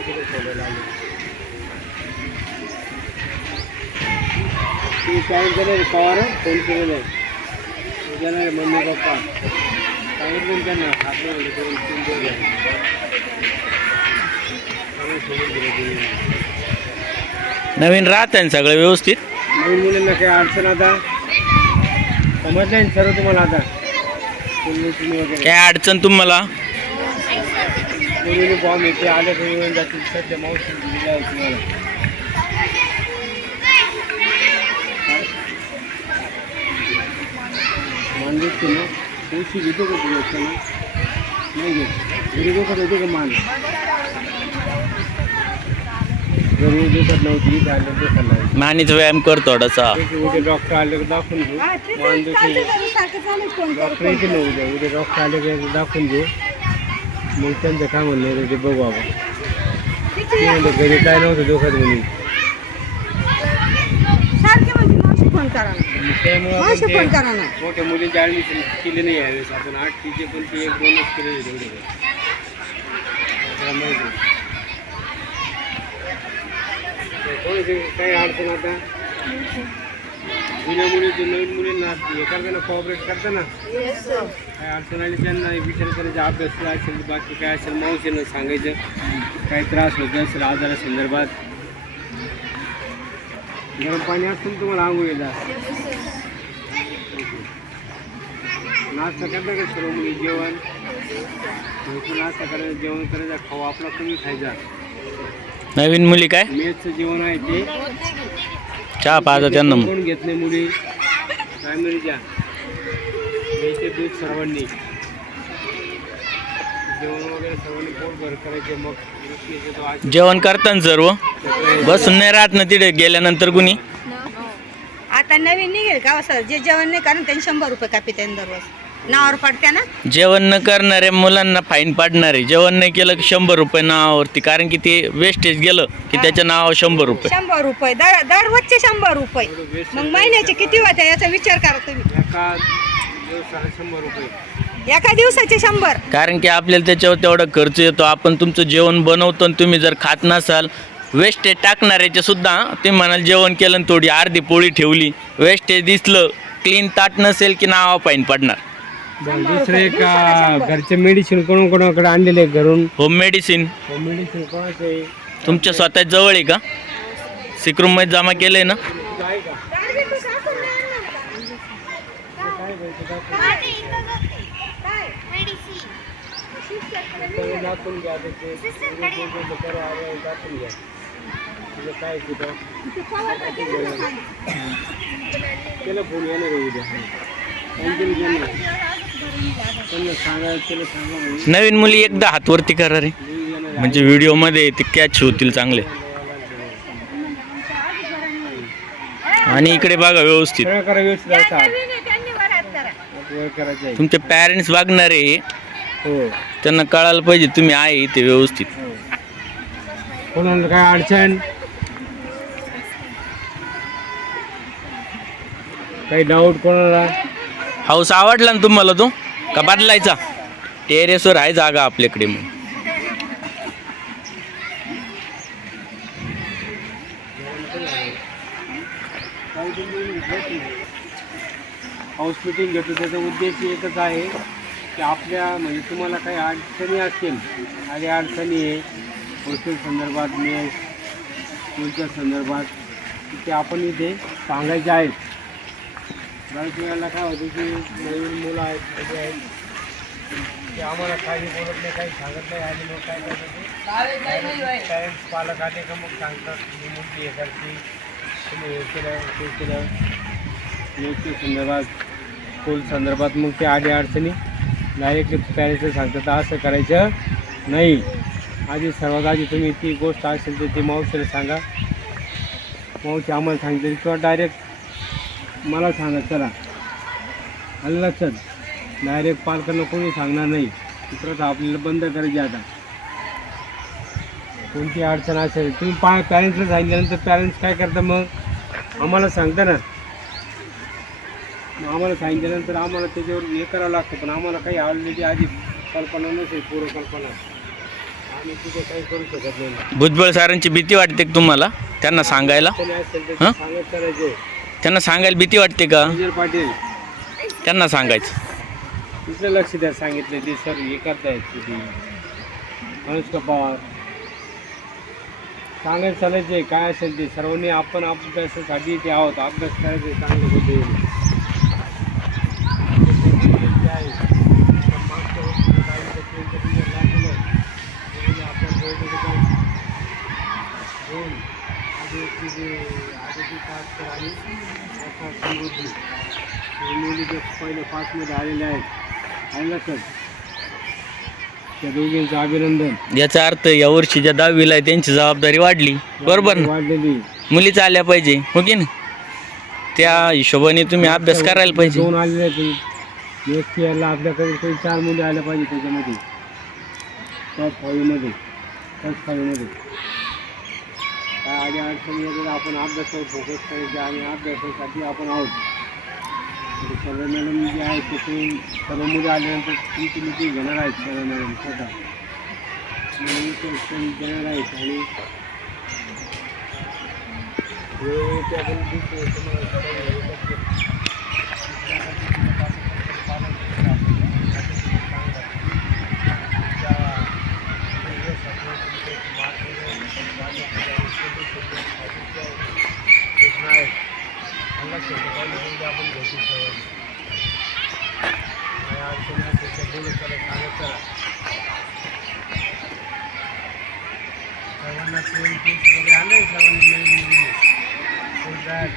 तिकडे ठेवलेलं आहे फोन केलेलं आहे नाही मम्मी पप्पा सांगितलं त्यांना नवीन राहत आहे सगळं व्यवस्थित? नवीन मुलींना काही अडचण आता. समजलं सर्व तुम्हाला आता? काय अडचण तुम्हाला? बॉम्ब येते आले तर येऊन जातील. सध्या मावशी दिलेला आहे तुम्हाला. ना पैसे घेतो का ना नाही घेत. का मान नव्हती आलं मानीचा व्यायाम कर थोडासा. उद्या डॉक्टर आले का दाखवून घेऊ. मान डॉक्टर येते ना उद्या. उद्या डॉक्टर आले का दाखवून घेऊ. मग त्यांचं काय म्हणणं आहे ते बघू आपण. ते म्हणलं घरी काय नव्हतं दुखत म्हणून. सारखे म्हणजे मावशी फोन करा ना. मग त्यामुळे आपण मावशी ते फोन करा ना. मोठ्या मुलींची ॲडमिशन केली नाही यावेळेस. आपण आठ तिचे पण ते एक दोनच केले तेवढे आपल्याला माहिती आहे. काही अडचण आता? जुन्या मुली जे नवीन मुलींना करताना कॉपरेट करताना काय अडचण आली त्यांना विचार करायचा अभ्यास असेल बाकी काय असेल मावशीनं सांगायचं. काही त्रास होत असेल आजारासंदर्भात गरम पाणी असतं ना तुम्हाला आंघोळीला नाश्ता करता का सर्व मुली? जेवण? नाश्ता करायचं जेवण करायचं खाऊ आपला कमी खायचा. नवीन मुली काय? मेसचं जेवण आहे ते. चहा पाजा त्यांना. मग. कोण घेत नाही मुली घ्यायचे दूध सर्वांनी. जेवण वगैरे सर्वांनी पोट भर करायचे मग रुसणीचे तो आशीर्वाद जेवण करताना सर्व. बसून नाही राहत ना तिथे गेल्यानंतर कुणी. आता नवीन निघेल का असं? जे जेवण नाही कारण त्यांनी शंभर रुपये कापी त्यांनी दररोज. नावावर पडत्या ना? जेवण न करणाऱ्या मुलांना फाईन पाडणारे. जेवण नाही केलं की शंभर रुपये नावावरती. कारण की ते वेस्टेज गेलं की त्याच्या नावावर शंभर रुपये. शंभर रुपये. दर दररोजचे शंभर रुपये. मग महिन्याचे किती होते याचा विचार करा तुम्ही. एका दिवसाला शंभर रुपये. एका दिवसाचे शंभर. कारण की आपल्याला त्याच्यावर तेवढा खर्च येतो. आपण तुमचं जेवण बनवतो आणि तुम्ही जर खात नसाल वेस्टेज टाकणाऱ्याचे सुद्धा तुम्ही म्हणाल जेवण केलं आणि थोडी अर्धी पोळी ठेवली. वेस्टेज दिसलं क्लीन ताट नसेल की नावा फाईन पडणार. बरं, दुसरं एक अं, घरचे मेडिसिन कोण कोणाकडे आणलेले घरून? होम मेडिसिन मेडिसिन कोणाचं आहे? तुमच्या स्वतः जवळ आहे का? सिक्रूममध्ये जमा केलंय ना? तुझं आहे का त्याला दाखवून घ्या आता ते बरं आहे, दाखवून घ्या तुझं काय? आहे तिथं त्याला फोन येणार आहे उद्या नवीन मुली एकदा हातवरती करा रे. आहे. म्हणजे व्हिडिओमध्ये ते कॅच होतील चांगले. आणि इकडे बघा व्यवस्थित. आहे तुमचे पॅरेंट्स बघणारे हो. त्यांना कळायला पाहिजे तुम्ही आहे इथे व्यवस्थित. कोणाला काय अडचण? काही डाऊट कोणाला? हाऊस आवडला ना तुम्हाला तो? का बदलायचा? टेरेसवर आहे जागा आपल्याकडे मग. हाऊस मिटिंग घेतो त्याचा उद्देश एकच आहे की आपल्या म्हणजे तुम्हाला काही अडचणी असतील आणि अडचणी आहे हॉस्टेल संदर्भात मेस स्कूलच्या संदर्भात ते आपण इथे सांगायचे आहेत. बऱ्याच वेळेला काय होतं की नवीन मुलं आहेत सगळे आहेत. ते आम्हाला काही बोलत नाही काही सांगत नाही. आणि मग काय करतात पॅरेंट्स पालक आले का मग सांगतात ही मुलगी हे करते तुम्ही हे केलं ते केलं. न्यूजच्या संदर्भात स्कूल संदर्भात मग ते आधी अडचणी. डायरेक्टली पॅरेंट्सला सांगतात असं करायचं नाही. आधी सर्वात आधी तुम्ही ती गोष्ट असेल तर ती मावशीला सांगा. मावशी आम्हाला सांगितलं किंवा डायरेक्ट मला सांगा चला. आलं लक्षात डायरेक्ट पालकांना कोणी सांगणार नाही. प्रथा आपल्याला बंद करायची आता. कोणती अडचण असेल तुम्ही पा पॅरेंट्सला सांगितल्यानंतर पॅरेंट्स काय करतात मग? आम्हाला सांगता ना. आम्हाला सांगितल्यानंतर आम्हाला त्याच्यावर हे करावं लागतं पण आम्हाला काही ऑलरेडी आधी कल्पना नसेल पूर्व कल्पना. आम्ही तिथे काही करू शकत नाही. भुजबळ सरांची भीती वाटते का तुम्हाला? त्यांना सांगायला? सांगत करायचे. त्यांना सांगायला भीती वाटते का? विजय पाटील. त्यांना सांगायचं. तिथलं लक्ष द्या सांगितलं ते सर हे करतायत तिथे अनुष्का पवार. सांगायचं चालायचे काय असेल ते. सर्वांनी आपण अभ्यासासाठी ते आहोत. अभ्यास करायचे चांगलं होते पहिले पाचमध्ये आलेले आहेत. आलं सर. त्या दोघींचं अभिनंदन. याचा अर्थ या वर्षी ज्या दहावीला आहे त्यांची जबाबदारी वाढली. बरोबर ना? वाढलेली. मुलीच आल्या पाहिजे हो की नाही त्या हिशोबाने तुम्ही अभ्यास करायला पाहिजे. दोन आलेले आहेत. नेक्स्ट इयरला आपल्याकडे काही चार मुली आल्या पाहिजे त्याच्यामध्ये. त्याच फाईमध्ये त्याच फाईमध्ये काय आधी अडचणी येतात आपण अभ्यासावर फोकस करायचे आणि अभ्यासासाठी आपण आहोत. म्हणजे सर्व मॅडम जे आहेत तिथून सर्व मुली आल्यानंतर तुमची मिटिंग घेणार आहेत सर्व मॅडम स्वतः हो घेणार आहेत आणि वेळोवेळी आपण दिसतो तुम्हाला सर्वांना ट्रेन फीस वगैरे आलं सर्वांनी नवीन नवीन फुल बॅग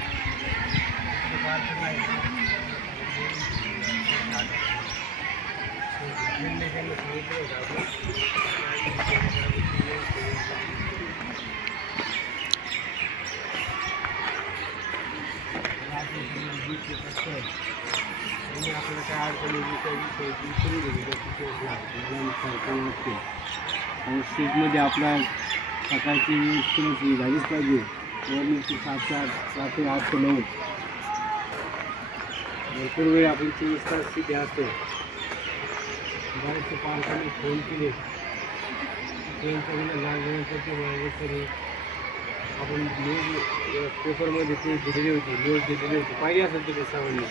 आपल्याला काय अडचण येईल आणि स्टेजमध्ये आपला सकाळची स्कूल झालीच पाहिजे. मॉर्निंगची सात आठ आठ ते नऊ. भरपूर वेळ आपण चोवीस तास तिथे असतो. बऱ्याचशा पालकांनी फ़ोन केले ट्रेनचा गुन्हा लागल्यानंतर ते म्हणाले तरी आपण न्यूज़ पेपरमध्ये ते दिलेली होती न्यूज़ दिलेली होती पाहिजे असेल तुम्ही सर्वांनी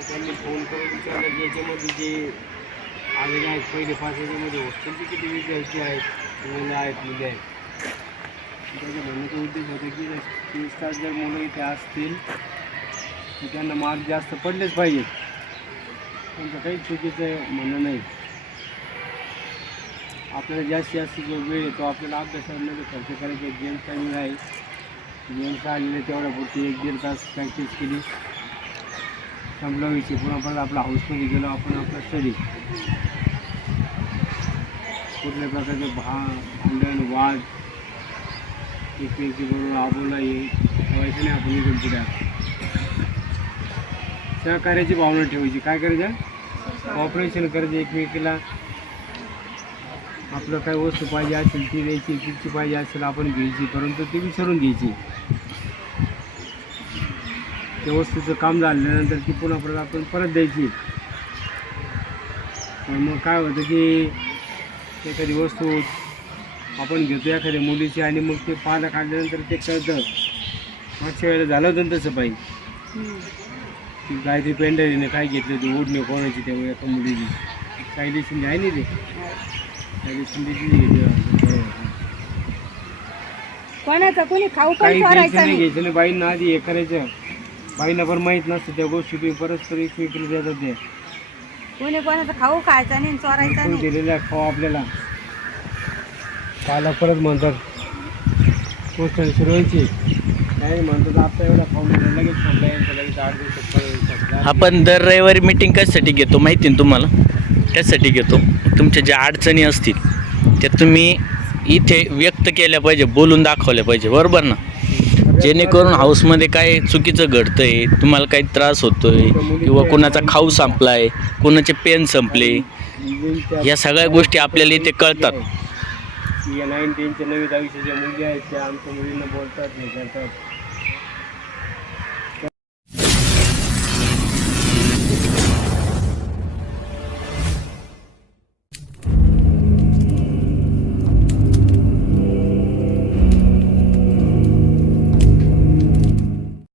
त्यांनी फ़ोन करून विचारलं की याच्यामध्ये जे आलेले आहेत पहिले पाच याच्यामध्ये हॉस्टेलचे किती विद्यार्थी आहेत मुलं आहेत मुले। आहेत त्याच्या म्हणण्याचा उद्देश होता की चोवीस तास जर मुलं इथे असतील मार्क जास्त पडलेच पाहिजेत त्यांचं काही चुकीचं म्हणणं नाही. आपल्याला जास्तीत जास्त जो वेळ येतो तो आपल्याला अभ्यासामध्ये खर्च करायचा गेम्स टायमिंग आहे. गेम्स आलेले तेवढ्या पुरती एक दीड तास प्रॅक्टिस केली. संपला विषय. पुन्हा परत आपला हाऊसमध्ये गेलो. आपण आपला स्टडी कुठल्या प्रकारचे भा भांडण वाद एकमेकी बरोबर आबोला येईल ठेवायचं नाही आपण इकडे पुढे. सहकार्याची भावना ठेवायची. काय करायचं? ऑपरेशन करायचं एकमेकीला. आपलं काय वस्तू पाहिजे असेल ती द्यायची तिची पाहिजे असेल आपण घ्यायची परंतु ती विसरून घ्यायची. त्या वस्तूचं काम झाल्यानंतर ती पुन्हा परत आपण परत द्यायची. मग काय होतं की एखादी वस्तू आपण घेतो एखाद्या मुलीची आणि मग ते पानं काढल्यानंतर ते कळतं. मागच्या वेळेला झालं होतं तसं पाहिजे. ती गायत्री पेंडरीने काय घेतलं होती? ओढणे कोणाची तेव्हा एका मुलीची? सायली शिंदे आहे ना ते? सायली शिंदेची घेतली कोणाचं? कोणी खाऊ पण काही घ्यायचं नाही नाही. घ्यायचं नाही. बाईंना आधी हे करायचं. बाईंना पण माहीत नसतं. त्या गोष्टी तुम्ही परस्पर एकमेकीला देतात ते कोणी कोणाचं खाऊ खायचं नाही आणि चोरायचं भरपूर नाही. दिलेला आहे खाऊ आपल्याला. पाला परत म्हणतात गोष्ट सुरवायची. काही म्हणतात आता एवढा खाऊ दिला लगेच यांचा लगेच आठ दिवसात आपण दर रविवारी मीटिंग कशासाठी घेतो माहिती ना तुम्हाला? त्यासाठी घेतो? तुमच्या ज्या अडचणी असतील त्या तुम्ही इथे व्यक्त केल्या पाहिजे बोलून दाखवल्या पाहिजे बरोबर ना? जेणेकरून हाऊसमध्ये काय चुकीचं घडतं आहे तुम्हाला काही त्रास होतो आहे किंवा कोणाचा खाऊ संपला आहे कोणाचे पेन संपले या सगळ्या गोष्टी आपल्याला इथे कळतात. या नाईन टेनच्या नवीन दहावीच्या ज्या मुली आहेत त्या आमच्या मुलींना बोलतात हे करतात.